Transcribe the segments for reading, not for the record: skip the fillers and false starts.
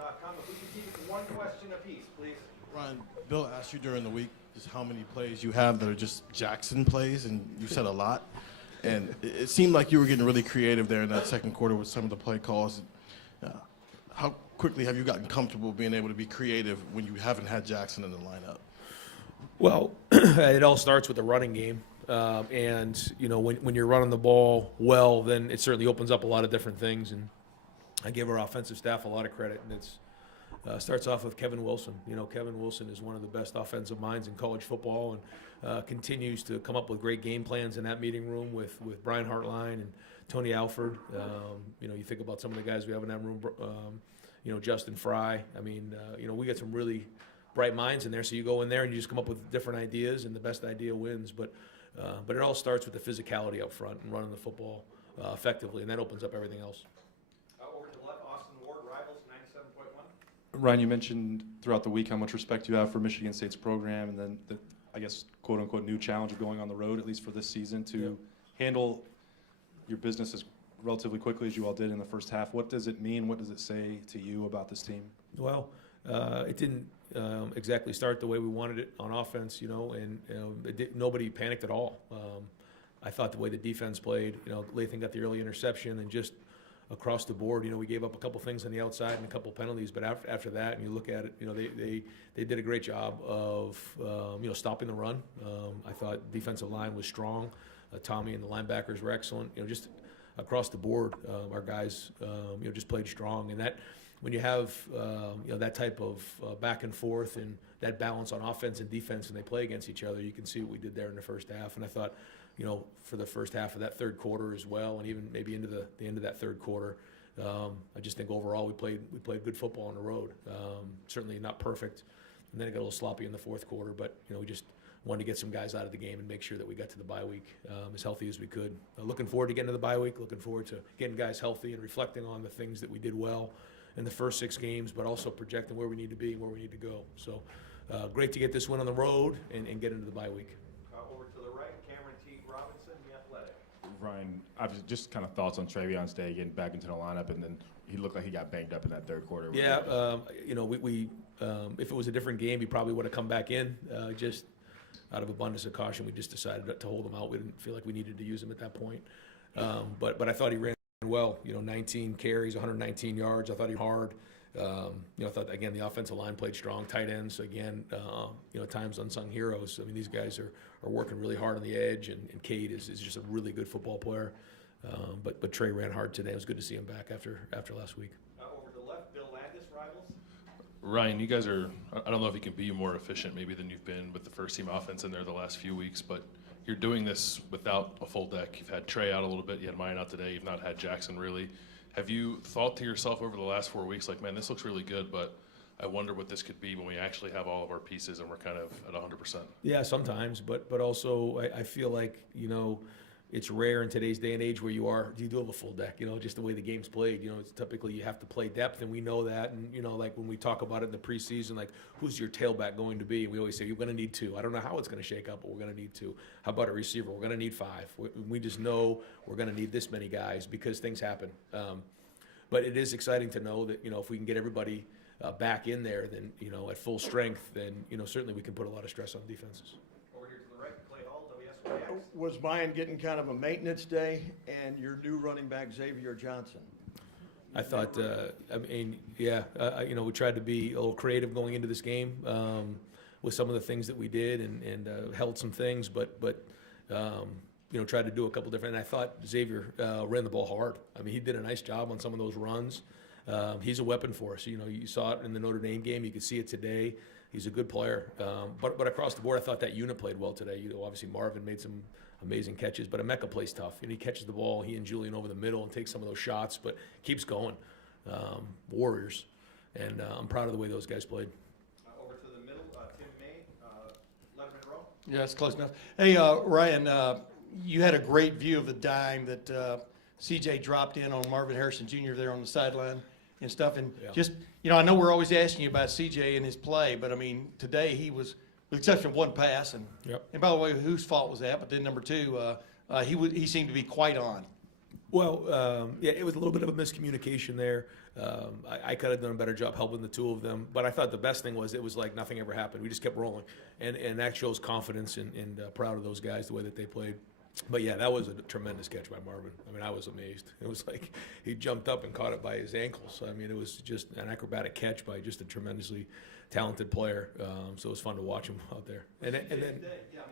postgame.com. If we can keep it to one question apiece, please. Ryan, Bill asked you during the week just how many plays you have that are just Jackson plays, and you said a lot. And it seemed like you were getting really creative there in that second quarter with some of the play calls. How quickly have you gotten comfortable being able to be creative when you haven't had Jackson in the lineup? Well, it all starts with the running game. And, you know, when you're running the ball well, then it certainly opens up a lot of different things. And I give our offensive staff a lot of credit. And it's starts off with Kevin Wilson. You know, Kevin Wilson is one of the best offensive minds in college football, and continues to come up with great game plans in that meeting room with Brian Hartline and Tony Alford. You know, you think about some of the guys we have in that room, you know, Justin Fry. I mean, you know, we got some really bright minds in there. So you go in there and you just come up with different ideas, and the best idea wins. But it all starts with the physicality up front and running the football effectively, and that opens up everything else. Over to the left, Austin Ward, Rivals 97.1. Ryan, you mentioned throughout the week how much respect you have for Michigan State's program, and then the, I guess, quote-unquote, new challenge of going on the road, at least for this season, to handle your business as relatively quickly as you all did in the first half. What does it mean? What does it say to you about this team? Well, it didn't exactly start the way we wanted it on offense, you know, and nobody panicked at all. I thought the way the defense played, you know, Lathan got the early interception, and just across the board, you know, we gave up a couple things on the outside and a couple penalties, but after that, and you look at it, you know, they did a great job of, you know, stopping the run. I thought defensive line was strong. Tommy and the linebackers were excellent. You know, just across the board, our guys, you know, just played strong. And that, when you have, you know, that type of back and forth and that balance on offense and defense, and they play against each other, you can see what we did there in the first half. And I thought, you know, for the first half of that third quarter as well, and even maybe into the end of that third quarter, I just think overall we played good football on the road. Certainly not perfect, and then it got a little sloppy in the fourth quarter. But you know, we just wanted to get some guys out of the game and make sure that we got to the bye week as healthy as we could. Looking forward to getting to the bye week. Looking forward to getting guys healthy and reflecting on the things that we did well in the first 6 games, but also projecting where we need to be and where we need to go. So great to get this win on the road and get into the bye week. Over to the right, Cameron T. Robinson, The Athletic. Ryan, I've just kind of thoughts on Trayvion's day getting back into the lineup, and then he looked like he got banged up in that third quarter. Yeah, you know, we if it was a different game, he probably would have come back in. Just out of abundance of caution, we just decided to hold him out. We didn't feel like we needed to use him at that point. But I thought he ran well. You know, 19 carries, 119 yards. I thought he hard. You know, I thought, again, the offensive line played strong. Tight ends, again, you know, times unsung heroes. I mean, these guys are working really hard on the edge, and Cade is just a really good football player. But Trey ran hard today. It was good to see him back after last week. Over to the left, Bill Landis, Rivals. Ryan, you guys are, I don't know if you can be more efficient maybe than you've been with the first team offense in there the last few weeks, but you're doing this without a full deck. You've had Trey out a little bit. You had Mine out today. You've not had Jackson really. Have you thought to yourself over the last 4 weeks, like, man, this looks really good, but I wonder what this could be when we actually have all of our pieces and we're kind of at 100%? Yeah, sometimes, but also I feel like, you know, it's rare in today's day and age where you do have a full deck, you know, just the way the game's played. You know, it's typically you have to play depth, and we know that. And, you know, like when we talk about it in the preseason, like, who's your tailback going to be? And we always say, you're going to need 2. I don't know how it's going to shake up, but we're going to need 2. How about a receiver? We're going to need 5. We just know we're going to need this many guys because things happen. But it is exciting to know that, you know, if we can get everybody back in there, then, you know, at full strength, then, you know, certainly we can put a lot of stress on defenses. Over here to the right, Clay Hall, WSYX. Was Brian getting kind of a maintenance day, and your new running back, Xavier Johnson? I thought, I mean, yeah, you know, we tried to be a little creative going into this game with some of the things that we did, and held some things, but you know, tried to do a couple different. And I thought Xavier ran the ball hard. I mean, he did a nice job on some of those runs. He's a weapon for us. You know, you saw it in the Notre Dame game. You could see it today. He's a good player. But across the board, I thought that unit played well today. You know, obviously Marvin made some amazing catches, but Emeka plays tough. You know, he catches the ball, he and Julian over the middle, and takes some of those shots, but keeps going. Warriors. And I'm proud of the way those guys played. Over to the middle, Tim May, Letterman Row. Yeah, that's close enough. Hey, Ryan, you had a great view of the dime that CJ dropped in on Marvin Harrison Jr. there on the sideline and stuff. And just, you know, I know we're always asking you about CJ and his play, but I mean, today he was, with the exception of one pass, and by the way, whose fault was that? But then number 2, he seemed to be quite on. Well, yeah, it was a little bit of a miscommunication there. I could have done a better job helping the two of them, but I thought the best thing was it was like nothing ever happened. We just kept rolling, and that shows confidence and proud of those guys the way that they played. But yeah, that was a tremendous catch by Marvin. I mean, I was amazed. It was like he jumped up and caught it by his ankles. I mean, it was just an acrobatic catch by just a tremendously talented player. So it was fun to watch him out there. And then,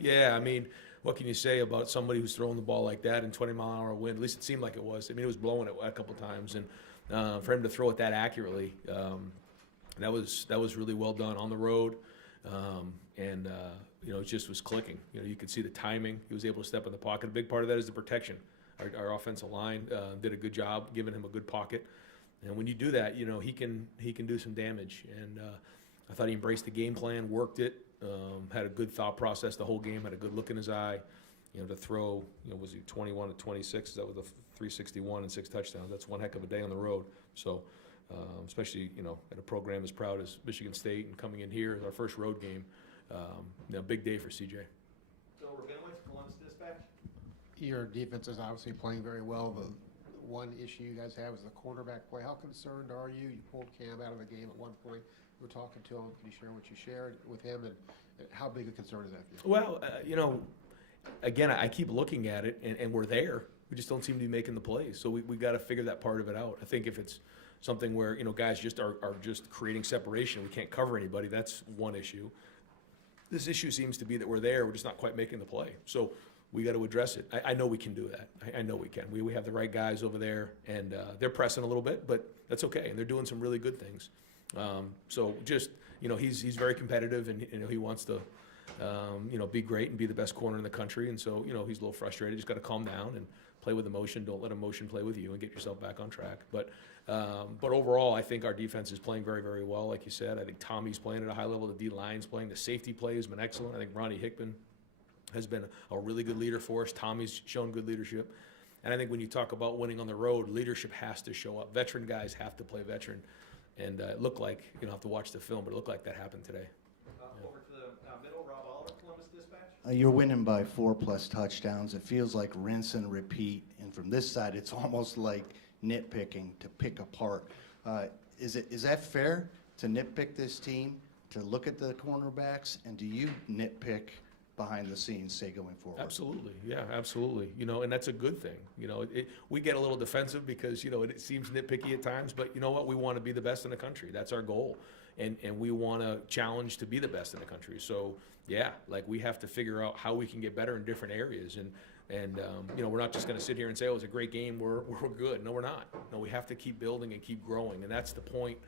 yeah, I mean, what can you say about somebody who's throwing the ball like that in 20-mile-an-hour wind? At least it seemed like it was. I mean, it was blowing it a couple times, and for him to throw it that accurately, that was really well done on the road. You know, it just was clicking. You know, you could see the timing. He was able to step in the pocket. A big part of that is the protection. Our offensive line did a good job giving him a good pocket. And when you do that, you know, he can do some damage. And I thought he embraced the game plan, worked it, had a good thought process the whole game, had a good look in his eye. You know, to throw, you know, was he 21 to 26? That was a 361 and 6 touchdowns. That's one heck of a day on the road. So, especially, you know, at a program as proud as Michigan State and coming in here, our first road game. You know, big day for CJ. Bill Rabinowitz, Columbus Dispatch. Your defense is obviously playing very well. The one issue you guys have is the quarterback play. How concerned are you? You pulled Cam out of the game at one point. You were talking to him. Can you share what you shared with him, and how big a concern is that for you? Well, you know, again, I keep looking at it, and we're there. We just don't seem to be making the plays. So we got to figure that part of it out. I think if it's something where, you know, guys just are just creating separation, we can't cover anybody, that's one issue. This issue seems to be that we're there, we're just not quite making the play. So we got to address it. I know we can do that. I know we can. We have the right guys over there, and they're pressing a little bit, but that's okay. And they're doing some really good things. So just, you know, he's very competitive, and, you know, he wants to, you know, be great and be the best corner in the country. And so, you know, he's a little frustrated. Just got to calm down and play with emotion. Don't let emotion play with you, and get yourself back on track. But overall, I think our defense is playing very, very well. Like you said, I think Tommy's playing at a high level. The D-line's playing. The safety play has been excellent. I think Ronnie Hickman has been a really good leader for us. Tommy's shown good leadership. And I think when you talk about winning on the road, leadership has to show up. Veteran guys have to play veteran. And it looked like, you don't have to watch the film, but it looked like that happened today. Over to the middle, Rob Oliver, Columbus Dispatch. You're winning by 4+ touchdowns. It feels like rinse and repeat. And from this side, it's almost like nitpicking to pick apart. Is that fair to nitpick this team, to look at the cornerbacks, and do you nitpick behind the scenes, say, going forward? Absolutely, yeah, absolutely. You know, and that's a good thing. You know, we get a little defensive because, you know, it seems nitpicky at times, but you know what? We want to be the best in the country. That's our goal. And we want to challenge to be the best in the country. So, yeah, like we have to figure out how we can get better in different areas. And you know, we're not just going to sit here and say, oh, it was a great game, we're good. No, we're not. No, we have to keep building and keep growing. And that's the point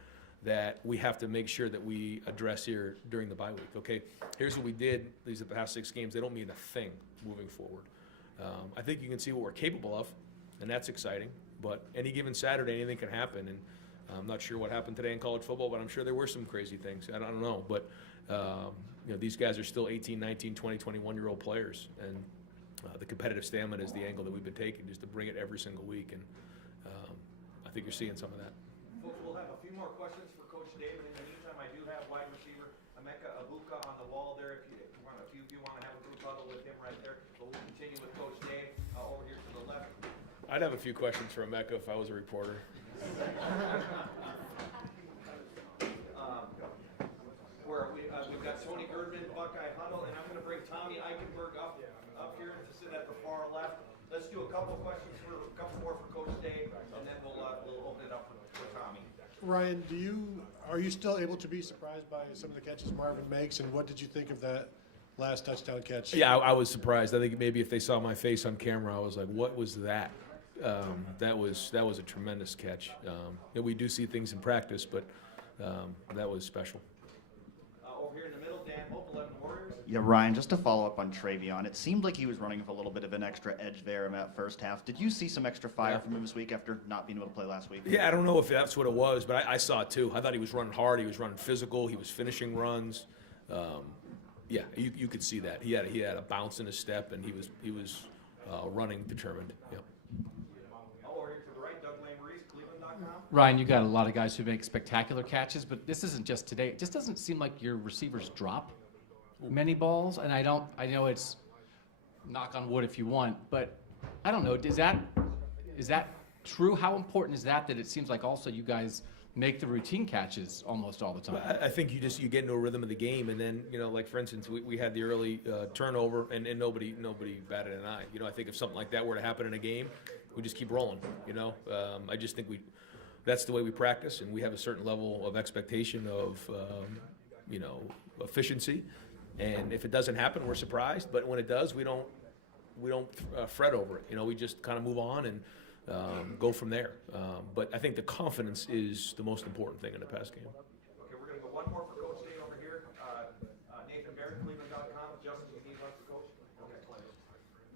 that we have to make sure that we address here during the bye week. Okay, here's what we did these are the past 6 games. They don't mean a thing moving forward. I think you can see what we're capable of, and that's exciting. But any given Saturday, anything can happen. And I'm not sure what happened today in college football, but I'm sure there were some crazy things. I don't know. But, you know, these guys are still 18, 19, 20, 21-year-old players. And the competitive stamina is the angle that we've been taking, just to bring it every single week. And I think you're seeing some of that. Folks, we'll have a few more questions for Coach David. In the meantime, I do have wide receiver Emeka Abuka on the wall there. If you want, a few of you want to have a group huddle with him right there. But we'll continue with Coach Dave over here to the left. I'd have a few questions for Emeka if I was a reporter. We've got Tony Girdman, Buckeye Huddle, and I'm going to bring Tommy Eichenberg up here to sit at the far left. Let's do a couple more for Coach Dave, and then we'll open it up for Tommy. Ryan, are you still able to be surprised by some of the catches Marvin makes, and what did you think of that last touchdown catch? Yeah, I was surprised. I think maybe if they saw my face on camera, I was like, "What was that?" That was a tremendous catch. We do see things in practice, but that was special. Over here in the middle, Dan Hope, 11 Warriors. Yeah, Ryan, just to follow up on Travion, it seemed like he was running with a little bit of an extra edge there in that first half. Did you see some extra fire from him this week after not being able to play last week? Yeah, I don't know if that's what it was, but I saw it too. I thought he was running hard. He was running physical. He was finishing runs. Yeah, you could see that. He had a bounce in his step, and he was running determined. Yeah. Over here to the right, Doug Lamerise, Cleveland.com. Ryan, you got a lot of guys who make spectacular catches, but this isn't just today. It just doesn't seem like your receivers drop many balls, and I know it's knock on wood if you want, but I don't know. Is that true? How important is that it seems like also you guys make the routine catches almost all the time? Well, I think you get into a rhythm of the game, and then like for instance, we had the early turnover, and nobody batted an eye. I think if something like that were to happen in a game, we just keep rolling. I just think that's the way we practice, and we have a certain level of expectation of efficiency. And if it doesn't happen, we're surprised. But when it does, we don't fret over it. We just kind of move on and go from there. But I think the confidence is the most important thing in the pass game. Okay, we're going to go one more for Coach Dave over here. Nathan Barrett, Cleveland.com. Justin, you need one for Coach? Okay.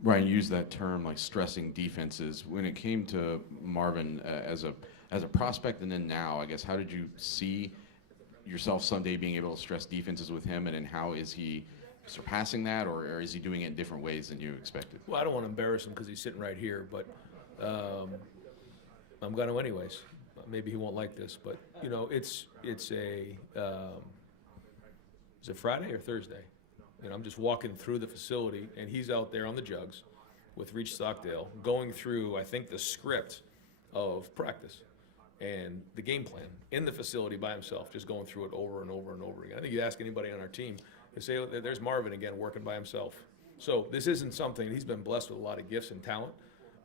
Ryan, you used that term like stressing defenses. When it came to Marvin as a prospect and then now, I guess, how did you see yourself someday being able to stress defenses with him, and then how is he surpassing that, or is he doing it in different ways than you expected? Well, I don't want to embarrass him because he's sitting right here, but I'm going to anyways. Maybe he won't like this, but it's a is it Friday or Thursday? I'm just walking through the facility, and he's out there on the jugs with Reach Stockdale going through, I think, the script of practice and the game plan in the facility by himself, just going through it over and over and over again. I think you ask anybody on our team, they say, oh, there's Marvin again working by himself. So this isn't something, he's been blessed with a lot of gifts and talent,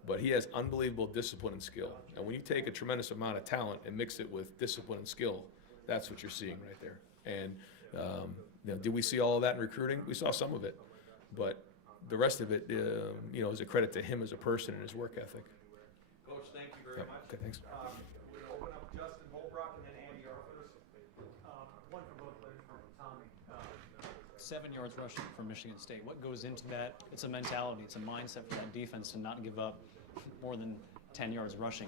but he has unbelievable discipline and skill. And when you take a tremendous amount of talent and mix it with discipline and skill, that's what you're seeing right there. And did we see all of that in recruiting? We saw some of it, but the rest of it, is a credit to him as a person and his work ethic. Coach, thank you very much. Okay, thanks. We're going to open up Justin Holbrook and then Andy Arthur. One for both players, for Tommy. 7 yards rushing from Michigan State. What goes into that? It's a mentality. It's a mindset for that defense to not give up more than 10 yards rushing.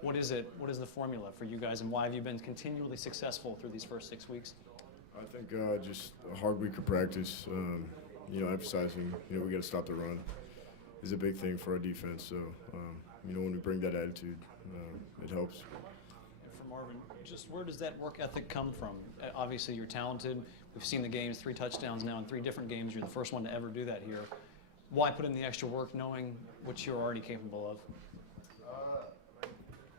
What is it? What is the formula for you guys, and why have you been continually successful through these first 6 weeks? I think just a hard week of practice. Emphasizing, we got to stop the run is a big thing for our defense. So, when we bring that attitude, it helps. And for Marvin, just where does that work ethic come from? Obviously, you're talented. We've seen the games, 3 touchdowns now in 3 different games. You're the first one to ever do that here. Why put in the extra work knowing what you're already capable of?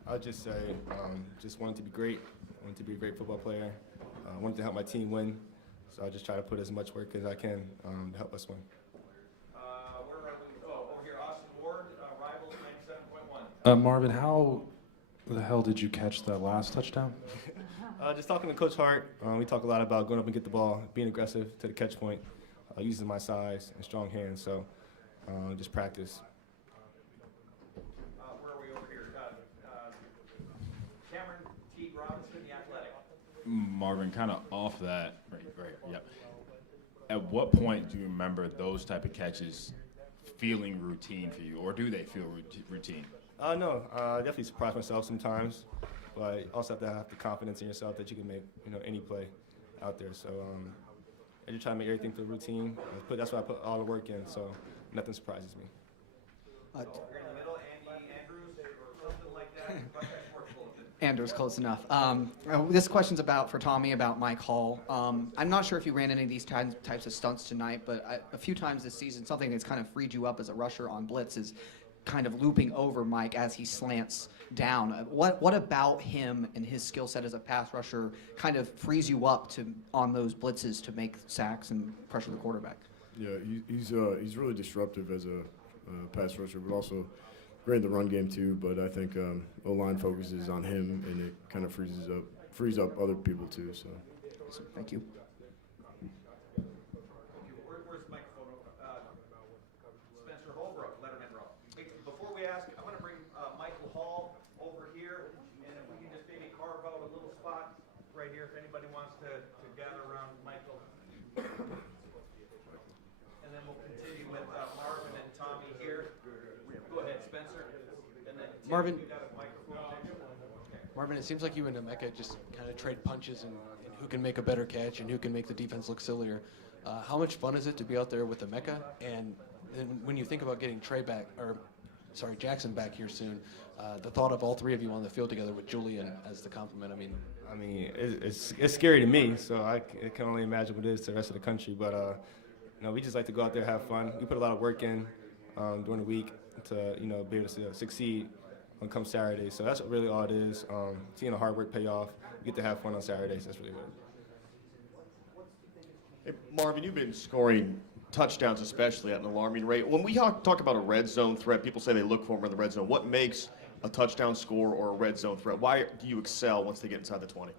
I'll just say, just wanted to be great. Wanted to be a great football player. Wanted to help my team win. So I just try to put as much work as I can to help us win. Where are we? Oh, over here, Austin Ward, Rivals 97.1. Marvin, how the hell did you catch that last touchdown? Just talking to Coach Hart, we talk a lot about going up and get the ball, being aggressive to the catch point, using my size and strong hands. So just practice. Where are we over here? Cameron T. Robinson, The Athletic. Marvin, kind of off that, right, yep. At what point do you remember those type of catches feeling routine for you, or do they feel routine? No, I definitely surprise myself sometimes, but you also have to have the confidence in yourself that you can make, any play out there. So I just try to make everything feel routine. That's why I put all the work in, so nothing surprises me. Here in the middle, Andy Andrews, or something like that. Andrews, close enough. This question's for Tommy about Mike Hall. I'm not sure if you ran any of these types of stunts tonight, but a few times this season, something that's kind of freed you up as a rusher on blitz is kind of looping over Mike as he slants down. What about him and his skill set as a pass rusher kind of frees you up on those blitzes to make sacks and pressure the quarterback? Yeah, he's really disruptive as a pass rusher, but also great in the run game too. But I think O-line focuses on him, and it kind of frees up other people too. So. Thank you. Where's the microphone? Spencer Holbrook, Letterman Row. Hey, before we ask, I'm going to bring Michael Hall over here, and if we can just maybe carve out a little spot right here if anybody wants to gather around Michael. And then we'll continue with Marvin and Tommy here. Go ahead, Spencer. And then Tim, Marvin. you got a microphone. Marvin, it seems like you and Emeka just kind of trade punches and who can make a better catch and who can make the defense look sillier. How much fun is it to be out there with Emeka? And when you think about getting Jackson back here soon, the thought of all 3 of you on the field together with Julian as the complement, I mean, it's scary to me, so I can only imagine what it is to the rest of the country. But we just like to go out there, have fun. We put a lot of work in during the week to be able to succeed. come Saturday. So that's really all it is. Seeing the hard work pay off. You get to have fun on Saturdays. That's really what it is. Hey, Marvin, you've been scoring touchdowns, especially at an alarming rate. When we talk about a red zone threat, people say they look for them in the red zone. What makes a touchdown score or a red zone threat? Why do you excel once they get inside the 20?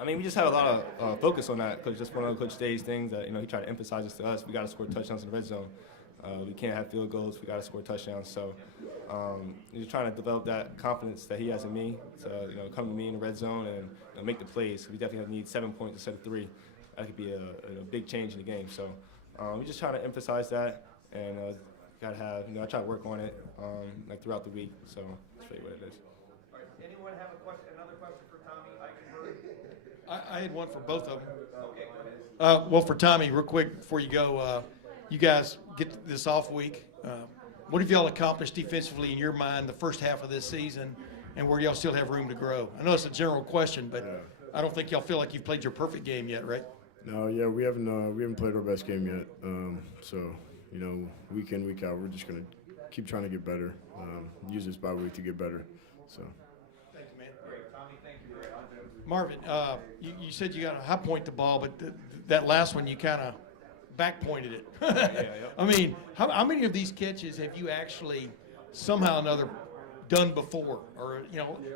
I mean, we just had a lot of focus on that because just one of Coach Day's things that he tried to emphasize this to us. We got to score touchdowns in the red zone. We can't have field goals. We got to score touchdowns. So he's trying to develop that confidence that he has in me. To come to me in the red zone and make the plays. We definitely need 7 points instead of 3. That could be a big change in the game. So we just trying to emphasize that and got to have. I try to work on it like throughout the week. So that's really what it is. All right, anyone have a question? Another question for Tommy? I had one for both of them. Okay, go ahead. Well, for Tommy, real quick before you go, you guys get this off week. What have y'all accomplished defensively in your mind the first half of this season, and where y'all still have room to grow? I know it's a general question, but I don't think y'all feel like you've played your perfect game yet, right? No, yeah, we haven't played our best game yet. So week in, week out, we're just gonna keep trying to get better. Use this bye week to get better. So. Thank you, man. Great, Tommy. Thank you very much. Marvin, you said you got a high point the ball, but that last one you kind of back pointed it. I mean, how many of these catches have you actually somehow or another done before? Or,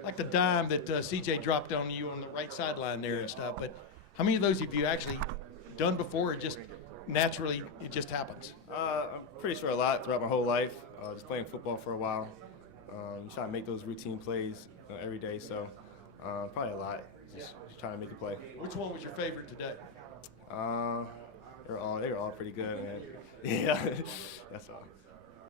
like the dime that CJ dropped on you on the right sideline there and stuff. But how many of those have you actually done before, or just naturally it just happens? I'm pretty sure a lot throughout my whole life. Just playing football for a while. Trying to make those routine plays every day. So probably a lot. Just trying to make a play. Which one was your favorite today? They were all pretty good, man. Yeah, that's all.